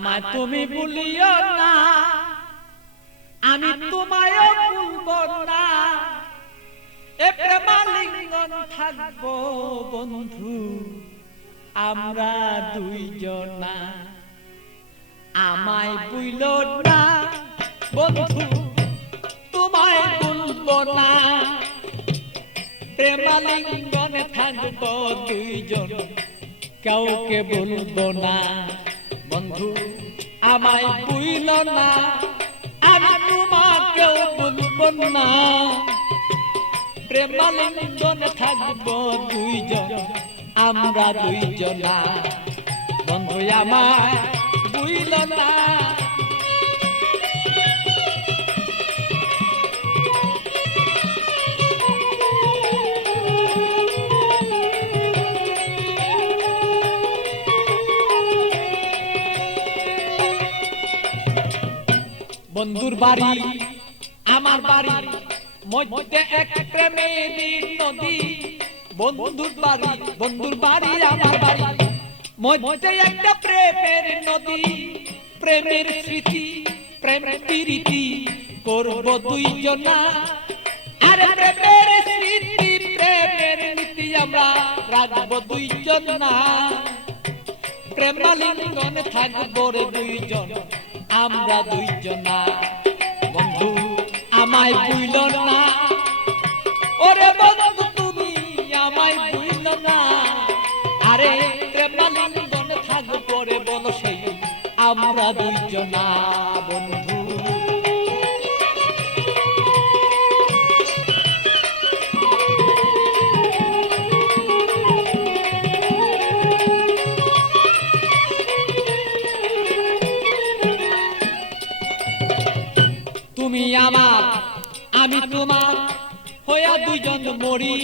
আমায় তুমি ভুলিও না, আমি তোমায় ভুলবো না, এ প্রেমালিঙ্গন থাকবো বন্ধু আমরা দুইজনা। আমায় ভুলো না বন্ধু, তোমায় ভুলবো না, প্রেমালিঙ্গনে থাকবো দুইজন, কাউকে ভুলবো না। বন্ধু আমায় ভুলো না, আমি তোমাকেও ভুলবো না, প্রেমালিঙ্গনে থাকবো দুইজন আমরা দুইজনা। বন্ধু আমায় ভুলো না। বন্ধুর বাড়ি আমার বাড়ি মধ্যে এক প্রেমের নদী, বন্ধুর বাড়ি আমার বাড়ি মধ্যে একটা প্রেমের নদী, প্রেমের স্মৃতি প্রেমের প্রীতি করব দুইজনা, আরে প্রেমের স্মৃতি প্রেমের নীতি আমরা রাখবো দুইজনা, প্রেমালিঙ্গনে থাকবো রে দুইজন আমরা দুইজনা। বন্ধু আমায় ভুলো না, ওরে বন্ধু তুমি আমায় ভুলো না, আরে প্রেমালিঙ্গনে থাকবো রে বলো সেই আমরা দুইজনা। বন্ধু তুমি আমার আমি তোমার হইয়া দুইজন মরি,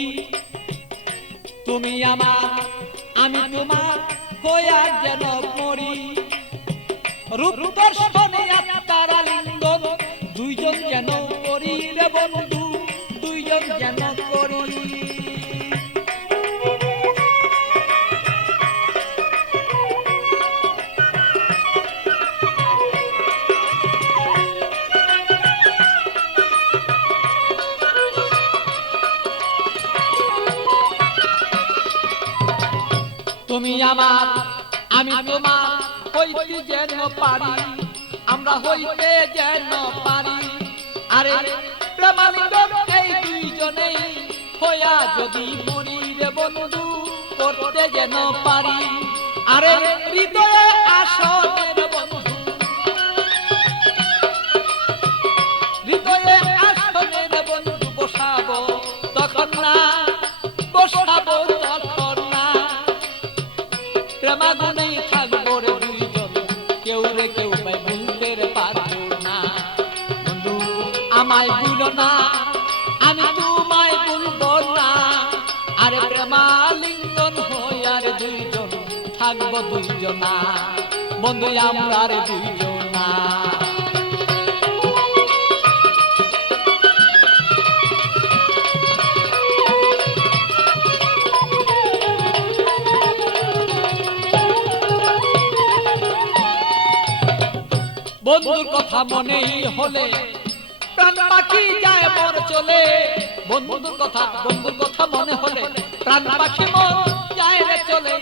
তুমি আমার আমি তোমার হইয়া যেন মরি, রূপ দর্শনে তারা লিঙ্গন দুইজন যেন করি রে বন্ধু দুইজন যেন করি। তুমি আমার আমি তোমার হইতে যেন পারি, আমরা হইতে যেন পারি, আরে প্রেমালিঙ্গন এই দুইজনেই হইয়া যদি মরি রে বন্ধু করতে যেন পারি, আরে হৃদয়ে আসনে রে বন্ধু, হৃদয়ে আসনে রে বন্ধু বসাবো তখন না, বসাবো তখন না, প্রেমাগুনেই থাকবো রে দুইজন কেউ রে কেউ পাই ভুলতে পারবো না। বন্ধু আমায় ভুলো না, আমি তোমায় ভুলবো না, আরে প্রেমালিঙ্গন হইয়া রে দুইজন থাকবো দুইজনা, বন্ধু আমরা রে দুইজনা। বন্ধুর কথা মনেই হলে প্রাণ পাখি যায় মন চলে, বন্ধুর কথা মনে হলে প্রাণ পাখি মন যায় রে চলে,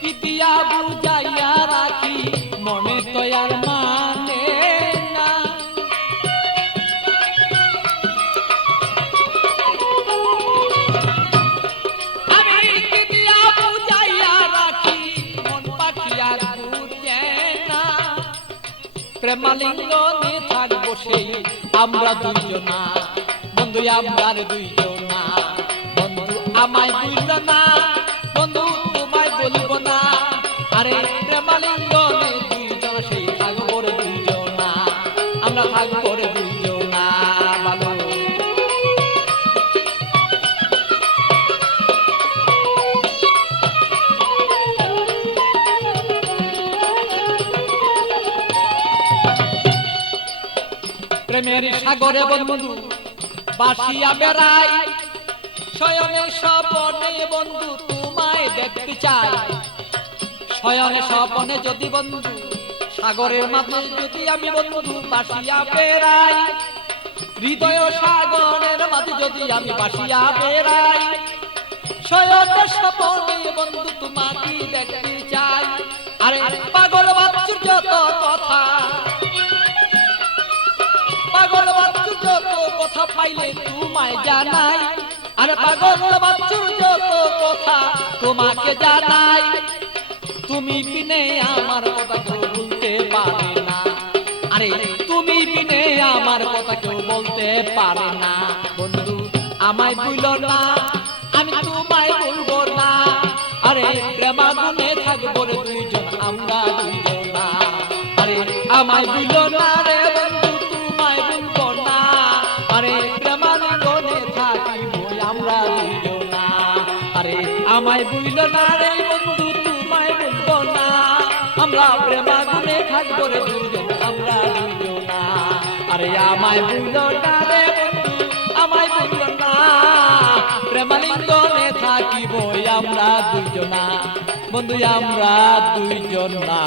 কি দিয়া বুঝাইয়া রাখি মনে তো আর মানে না, আমি কি দিয়া বুঝাইয়া রাখি মন পাখি আর বুঝে না, প্রেমালিঙ্গনে থাকবো সেই আমরা দুইজনা, বন্ধু আমরা দুইজনা। বন্ধু আমায় ভুলো না, বন্ধু তোমায় বলবো না, আরে প্রেমালিঙ্গনে দুইজন সেই থাকবো রে দুইজনা, আমরা থাকবো রে দুইজনা ভালো। প্রেমের সাগরে বন্ধু বাসিয়া বেড়াই, শয়নে স্বপনে বন্ধু তোমায় দেখতে চাই, শয়নে স্বপনে যদি বন্ধু সাগরের মাঝে যদি আমি বন্ধু বাসিয়া বেড়াই, হৃদয় সাগরের মাঝে যদি আমি বাসিয়া বেড়াই, শয়নে স্বপনে বন্ধু তোমাকে দেখতে চাই। আরে পাগল বাচ্চুর যত কথা, পাগল বাচ্চুর যত কথা পাইলে তোমায় জানাই। আরে পাগল বাচ্চুর যত কথা তোমাকে জানাই। তুমি বিনে আমার কথা কেউ বলতে পারে না। আরে তুমি বিনে আমার কথা কেউ বলতে পারে না। বন্ধু আমায় ভুলো না, আমি তোমায় ভুলবো না। আরে প্রেমাগুনে থাকবো রে দুইজন আমরা দুইজন না। আরে আমায় ভুলো না রে বন্ধু তোমায় ভুলবো না। আরে প্রেমাগুনে থাকিবো আমরা দুইজন না। আরে আমায় ভুলো না রে বন্ধু তোমায় ভুলবো না। আমরা প্রেমাগুনে থাকবো রে দুইজন আমরা দুইজন না। আরে আমায় ভুলো না রে বন্ধু আমায় ভুলো না। প্রেমালিঙ্গনে থাকিব আমরা দুইজনা বন্ধু আমরা দুইজন না।